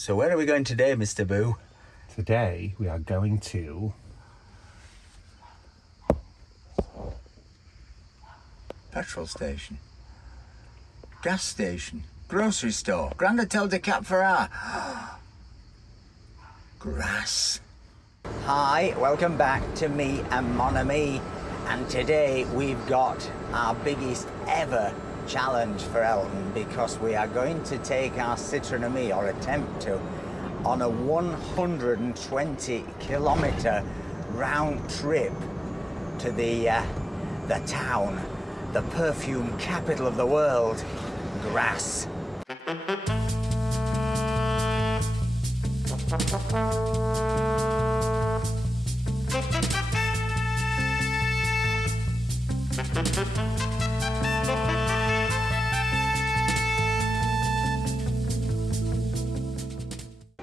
So where are we going today, Mr. Boo? Today we are going to Petrol station, gas station, grocery store, Grand Hotel de Cap Ferrat. Grasse. Hi, welcome back to me and Mon Ami. And today we've got our biggest ever challenge for Elton, because we are going to take our Citroen Ami, or attempt to, on a 120 kilometre round trip to the town, the perfume capital of the world, Grasse.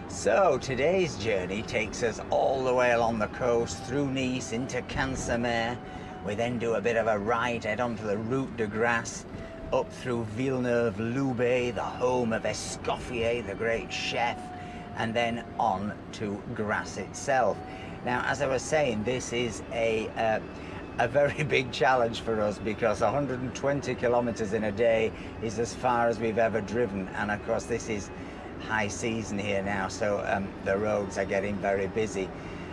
So today's journey takes us all the way along the coast, through Nice, into Cansamer. We then do a bit of a ride, head onto the Route de Grasse, up through Villeneuve-Loubet, the home of Escoffier, the great chef, and then on to Grasse itself. Now, as I was saying, this is a very big challenge for us, because 120 kilometers in a day is as far as we've ever driven. And of course, this is high season here now, so the roads are getting very busy,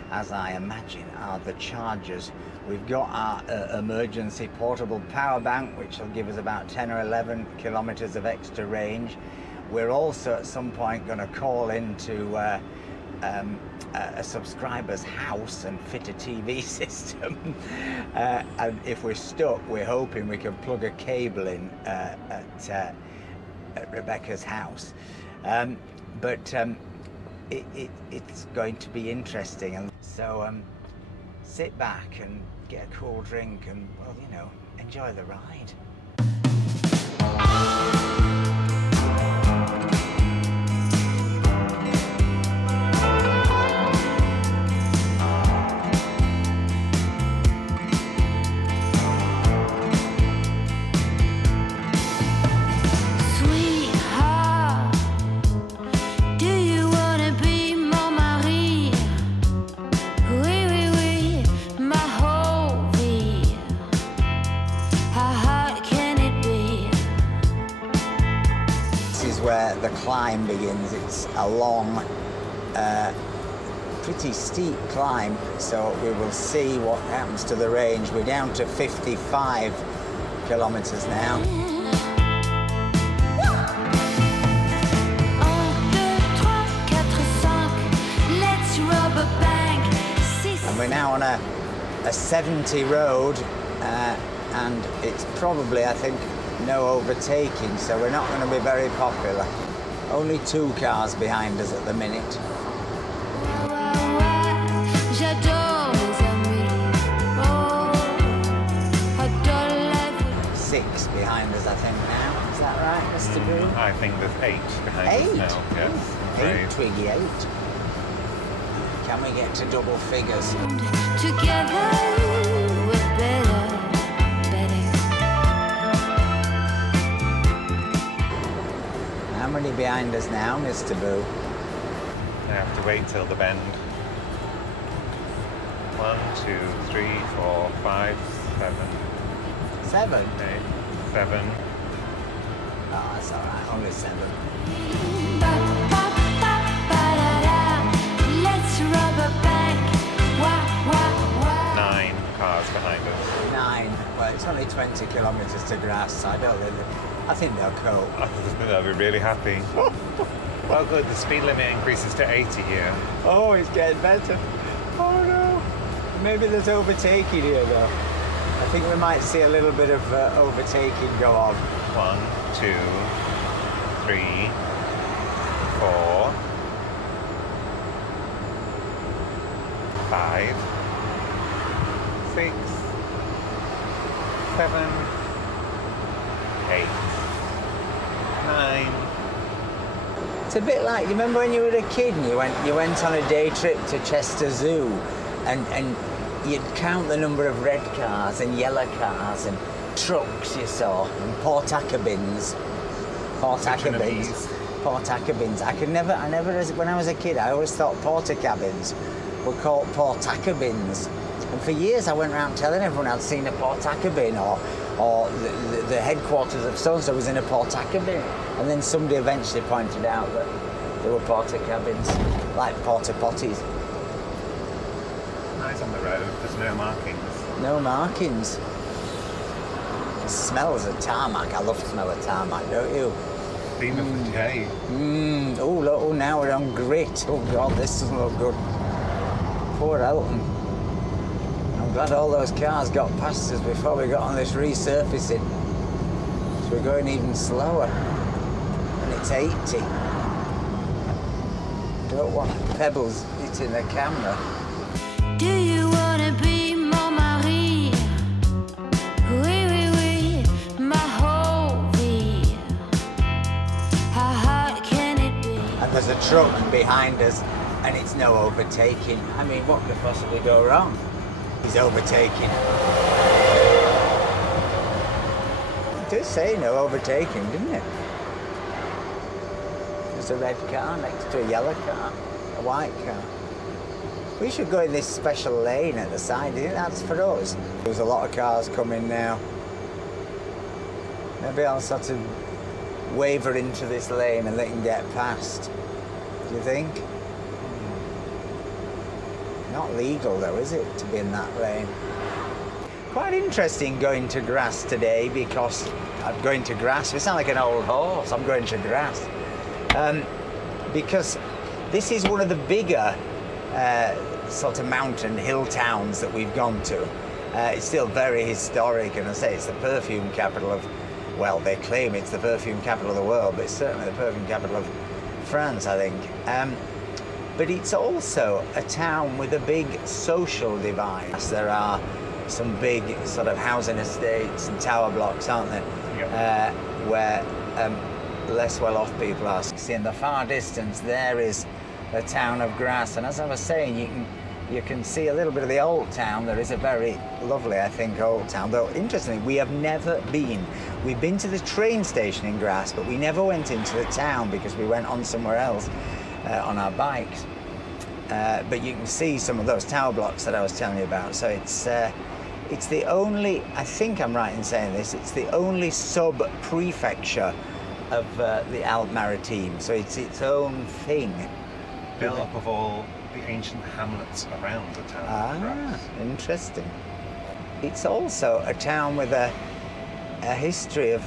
as I imagine are the chargers. We've got our emergency portable power bank, which will give us about 10 or 11 kilometers of extra range. We're also at some point going to call into a subscriber's house and fit a TV system. And if we're stuck, we're hoping we can plug a cable in at Rebecca's house. It's going to be interesting, and so sit back and get a cool drink and, well, you know, enjoy the ride. Where the climb begins. It's a long, pretty steep climb, so we will see what happens to the range. We're down to 55 kilometers now. And we're now on a 70 road, and it's probably, I think, no overtaking, so we're not going to be very popular. Only 2 cars behind us at the minute. 6 behind us, I think, now. Is that right, Mr. Boo? I think there's 8 behind us now. Yes. 8, Twiggy 8. Can we get to double figures? Together we're better. How many behind us now, Mr. Boo? I have to wait till the bend. 1, 2, 3, 4, 5, 7. 7? 8, 7. Oh, that's all right. Only 7. Let's rub a bank. 9 cars behind us. 9. Well, it's only 20 kilometers to Grasse, so I think they'll cope. They'll be really happy. Well, good. The speed limit increases to 80 here. Oh, it's getting better. Oh no. Maybe there's overtaking here, though. I think we might see a little bit of overtaking go on. 1, 2, 3, 4, 5, 6, 7, 8, 9. It's a bit like, you remember when you were a kid and you went on a day trip to Chester Zoo, and you'd count the number of red cars and yellow cars and trucks you saw, and Port Acca bins. Portaca bins. I never, when I was a kid, I always thought porter cabins were called Portaca bins. And for years I went around telling everyone I'd seen a Portaca bin or the headquarters of so-and-so was in a Portaca bin. And then somebody eventually pointed out that there were porter cabins, like porta potties. Nice on the road, there's no markings. No markings. It smells of tarmac. I love the smell of tarmac, don't you? Theme of the day. Oh, look, oh, now we're on grit. Oh, God, this doesn't look good. Poor Elton. I'm glad all those cars got past us before we got on this resurfacing. So we're going even slower. And it's 80. Don't want pebbles hitting the camera. Do you wanna be mon mari? Oui, oui, oui, ma whole vie. How hard can it be? And there's a truck behind us, and it's no overtaking. I mean, what could possibly go wrong? He's overtaking. It did say no overtaking, didn't it? There's a red car next to a yellow car, a white car. We should go in this special lane at the side. Do you think that's for us? There's a lot of cars coming now. Maybe I'll sort of waver into this lane and they can get past. Do you think? Not legal though, is it, to be in that lane? Quite interesting going to Grasse today because I'm going to Grasse. We sound like an old horse. I'm going to Grasse. Because this is one of the bigger sort of mountain hill towns that we've gone to. It's still very historic, and I say it's the perfume capital of, well, they claim it's the perfume capital of the world, but it's certainly the perfume capital of France, I think. But it's also a town with a big social divide. There are some big sort of housing estates and tower blocks, aren't there? Yep. Where less well-off people are. See, in the far distance, there is the town of Grasse, and as I was saying, you can see a little bit of the old town. There is a very lovely, I think, old town. Though, interestingly, we have never been. We've been to the train station in Grasse, but we never went into the town because we went on somewhere else on our bikes. But you can see some of those tower blocks that I was telling you about. So it's the only, I think I'm right in saying this, it's the only sub-prefecture of the Alpes-Maritimes. So it's its own thing. Built up of all the ancient hamlets around the town. Ah, interesting. It's also a town with a history of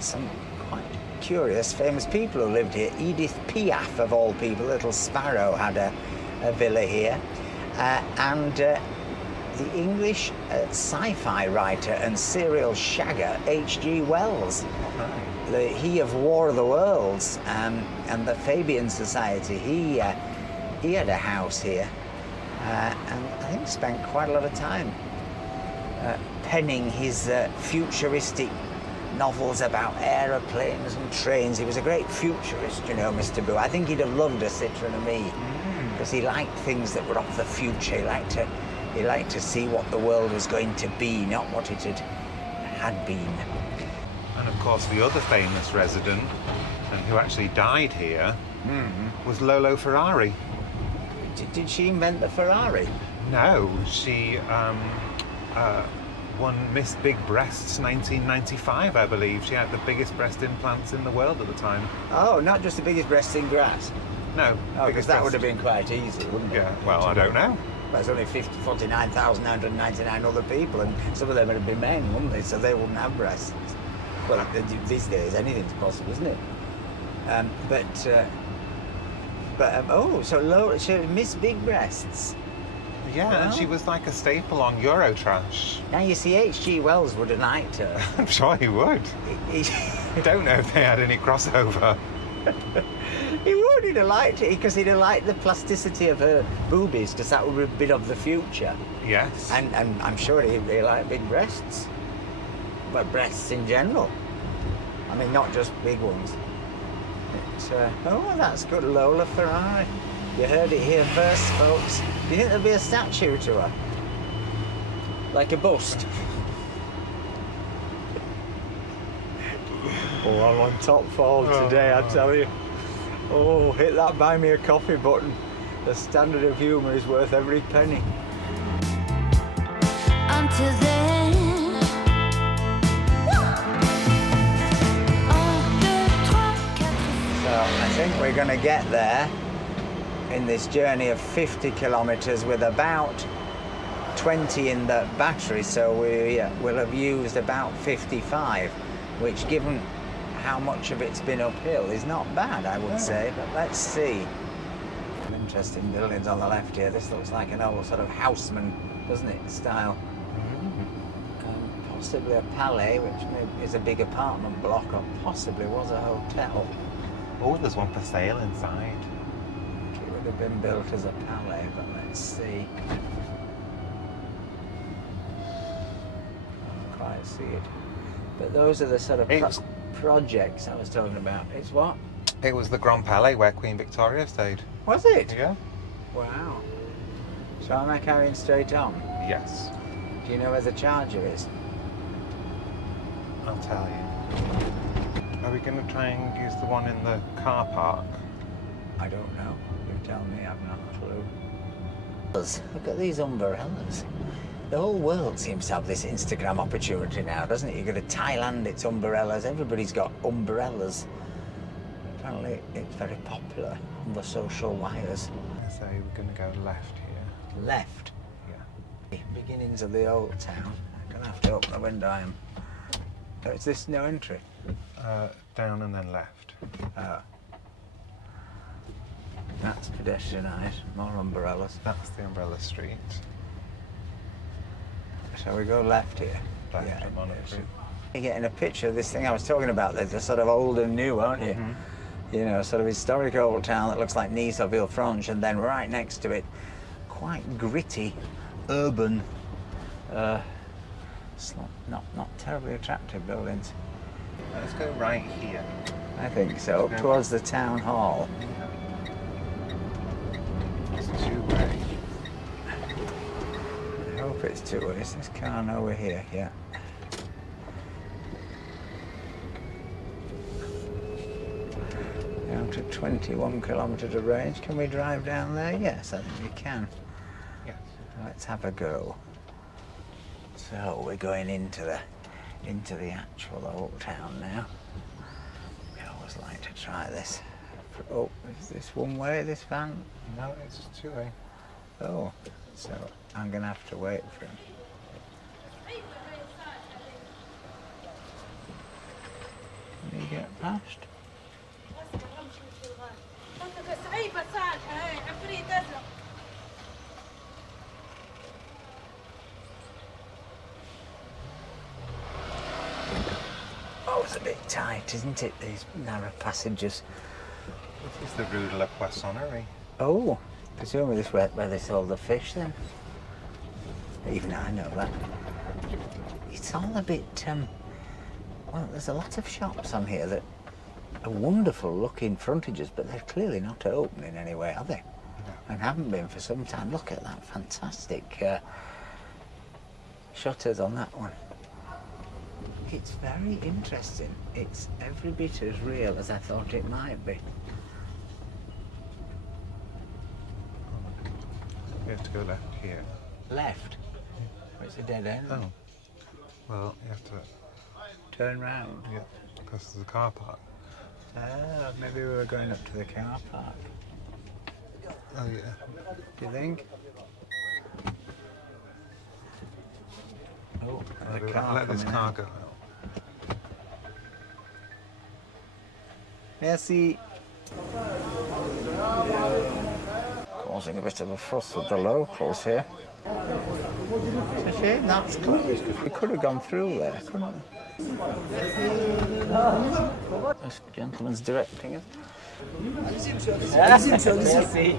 some quite curious, famous people who lived here. Edith Piaf, of all people, Little Sparrow, had a villa here. And the English sci-fi writer and serial shagger, H.G. Wells. He of War of the Worlds and the Fabian Society, he had a house here, and I think spent quite a lot of time penning his futuristic novels about aeroplanes and trains. He was a great futurist, you know, Mr. Boo. I think he'd have loved a Citroen and me, because he liked things that were of the future. He liked to see what the world was going to be, not what it had been. And of course, the other famous resident, and who actually died here, was Lolo Ferrari. Did she invent the Ferrari? No, she won Miss Big Breasts 1995, I believe. She had the biggest breast implants in the world at the time. Oh, not just the biggest breasts in Grasse? No. Oh, because that would have been quite easy, wouldn't it? Yeah, well, I don't know. There's only 49,999 other people, and some of them would have been men, wouldn't they? So they wouldn't have breasts. Well, these days, anything's possible, isn't it? So Miss Big Breasts. Yeah, Wow. and she was like a staple on Eurotrash. Now, you see, H.G. Wells would have liked her. I'm sure he would. I don't know if they had any crossover. He would, he'd have liked it, because he'd have liked the plasticity of her boobies, because that would have been of the future. Yes. And I'm sure he'd like big breasts. But breasts in general. I mean, not just big ones. Oh, that's good, Lola Ferrari. You heard it here first, folks. Do you think there'll be a statue to her? Like a bust? Oh, I'm on top form today, I tell you. Oh, hit that buy me a coffee button. The standard of humour is worth every penny. Until then, So I think we're going to get there in this journey of 50 kilometres with about 20 in the battery, so we will have used about 55, which, given how much of it's been uphill, is not bad, I would say. But let's see. Interesting buildings on the left here. This looks like an old sort of houseman, doesn't it, style? Possibly a palais, which maybe is a big apartment block, or possibly was a hotel. Oh, there's one for sale inside. It would have been built as a palais, but let's see. Can't quite see it. But those are the sort of projects I was talking about. It's what? It was the Grand Palais where Queen Victoria stayed. Was it? Yeah. Wow. So am I carrying straight on? Yes. Do you know where the charger is? I'll tell you. Are we going to try and use the one in the car park? I don't know. You tell me, I've not a clue. Look at these umbrellas. The whole world seems to have this Instagram opportunity now, doesn't it? You go to Thailand, it's umbrellas. Everybody's got umbrellas. Apparently, it's very popular on the social wires. So we're going to go left here. Left? Yeah. Beginnings of the old town. I'm going to have to open the window. Is this no entry? Down and then left. That's pedestrianised. More umbrellas. That's the umbrella street. Shall we go left here? Left, Yeah. I'm on it. You're getting a picture of this thing I was talking about. They're sort of old and new, aren't you? You know, sort of historic old town that looks like Nice or Villefranche, and then right next to it, quite gritty, urban, not terribly attractive buildings. Let's go right here. I think so, up towards the town hall. It's two-way. I hope it's two ways. This car over here, yeah. Down to 21 kilometres of range. Can we drive down there? Yes, I think we can. Yes. Let's have a go. So we're going into the actual old town now. We always like to try this. Oh, is this one way, this van? No, it's two-way. Oh, so I'm going to have to wait for him. Can you get past? Oh, it's a bit tight, isn't it, these narrow passages? This is the Rue de la Poissonnerie. Oh, presumably this where they sold the fish then. Even I know that. It's all a bit, well, there's a lot of shops on here that are wonderful looking frontages, but they're clearly not open in any way, are they? No. And haven't been for some time. Look at that fantastic shutters on that one. It's very interesting. It's every bit as real as I thought it might be. We have to go left here. Left? It's a dead end. Oh. Well, you have to... Turn round. Yeah, because there's a car park. Ah, maybe we were going up to the car park. Oh, yeah. Do you think? Oh, Let this car go out. Merci. Causing a bit of a fuss with the locals here. It's a shame that's closed. We could have gone through there, couldn't we? This gentleman's directing us. Merci.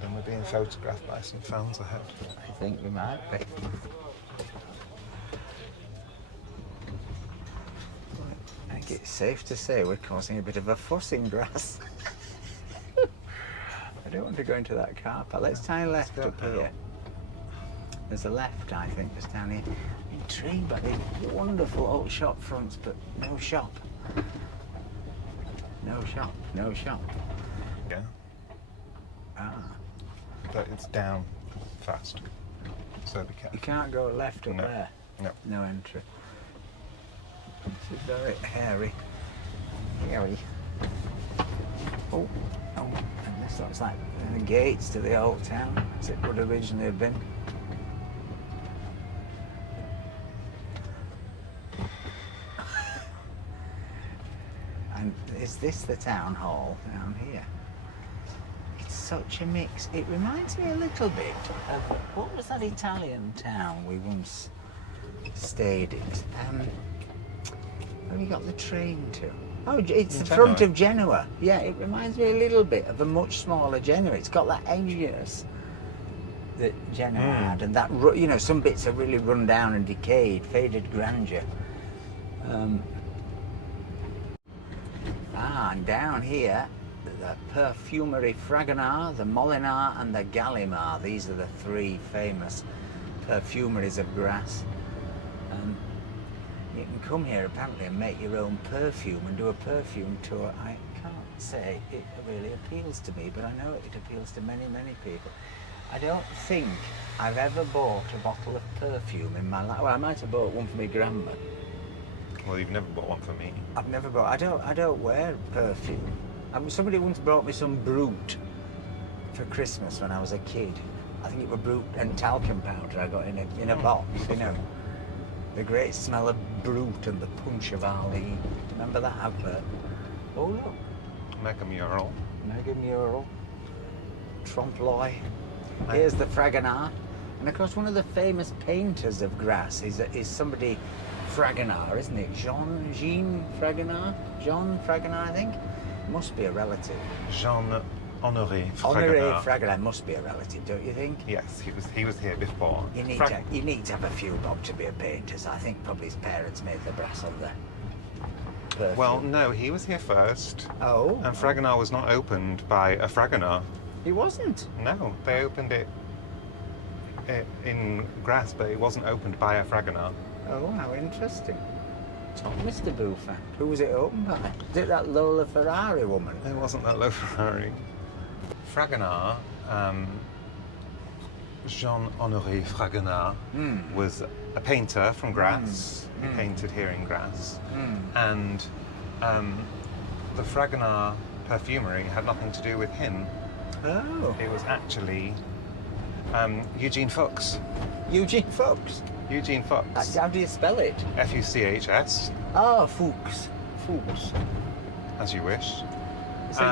Then we're being photographed by some fans ahead. I think we might be. I think it's safe to say we're causing a bit of a fuss in Grasse. I don't want to go into that car park. Let's try left up here. There's a left, I think, just down here. tree, but these wonderful old shop fronts, but no shop. No shop, no shop. Yeah. Ah, But it's down fast. So be you careful. can't go left up No. there. No. No entry. This is very hairy. Hairy. Oh, and this looks like the gates to the old town, as it would originally have been. And is this the town hall down here? It's such a mix. It reminds me a little bit of, what was that Italian town we once stayed at? Where we got the train to? Oh, it's the Genoa. front of Genoa. Yeah, it reminds me a little bit of a much smaller Genoa. It's got that edginess that Genoa had, and that, you know, some bits are really run down and decayed, faded grandeur. And down here, the Perfumerie Fragonard, the Molinar and the Gallimard. These are the three famous perfumeries of Grasse. You can come here apparently and make your own perfume and do a perfume tour. I can't say it really appeals to me, but I know it appeals to many, many people. I don't think I've ever bought a bottle of perfume in my life. Well, I might have bought one for my grandma. Well, you've never bought one for me. I've never bought. I don't wear perfume. Somebody once brought me some Brut for Christmas when I was a kid. I think it was Brut and talcum powder I got in a box. You know, the great smell of Brut and the punch of Ali. Remember that advert? Oh look, Mega mural. Mega mural. Trompe-l'oeil. Here's the Fragonard, and of course one of the famous painters of Grasse is somebody Fragonard, isn't it? Jean Fragonard? Jean Fragonard, I think. Must be a relative. Jean Honoré Honoré Fragonard. Fragonard must be a relative, don't you think? Yes, he was here before. You need to have a few bob to be a painter, so I think probably his parents made the brass on the perfume. Well, no, he was here first. Oh. And Fragonard was not opened by a Fragonard. He wasn't? No, they opened it in Grasse, but it wasn't opened by a Fragonard. Oh, how interesting. Top Mr. Boo fact. Who was it opened by? Is it that Lola Ferrari woman? It wasn't that low Ferrari. Fragonard, Jean-Honoré Fragonard, was a painter from Grasse. He painted here in Grasse. And the Fragonard perfumery had nothing to do with him. Oh. It was actually Eugene Fuchs. Eugene Fuchs? Eugene Fuchs. How do you spell it? F-U-C-H-S, Oh, Fuchs. Fuchs. as you wish. So,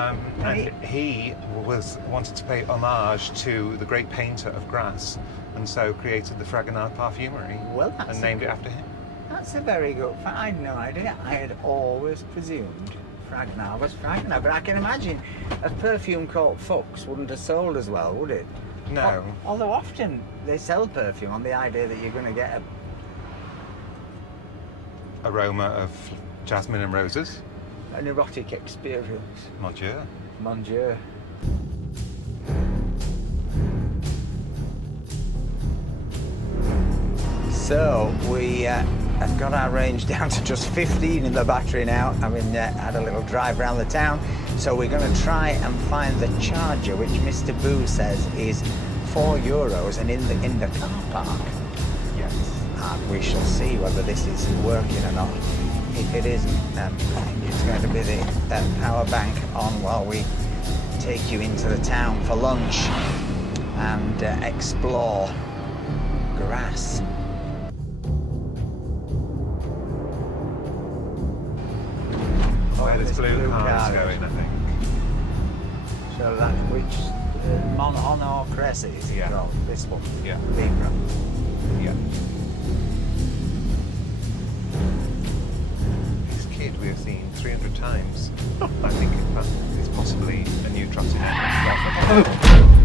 And he wanted to pay homage to the great painter of Grasse, and so created the Fragonard Perfumery Well, that's and named it after him. That's a very good fact. I had no idea. I had always presumed Fragonard was Fragonard, but I can imagine a perfume called Fuchs wouldn't have sold as well, would it? No. Although often they sell perfume on the idea that you're going to get Aroma of jasmine and roses. an erotic experience. Mon Dieu. Mon Dieu. So we have got our range down to just 15 in the battery now. Having had a little drive around the town. So we're going to try and find the charger, which Mr. Boo says is €4 and in the car park. Yes. And we shall see whether this is working or not. If it isn't, I think it's going to be the power bank on while we take you into the town for lunch and explore Grasse. Where this blue car is going, I think. So that which Honor Grasse is it called? This one. Yeah. Libra. Yeah. This kid we have seen 300 times. I think in fact it's possibly a new trottinette.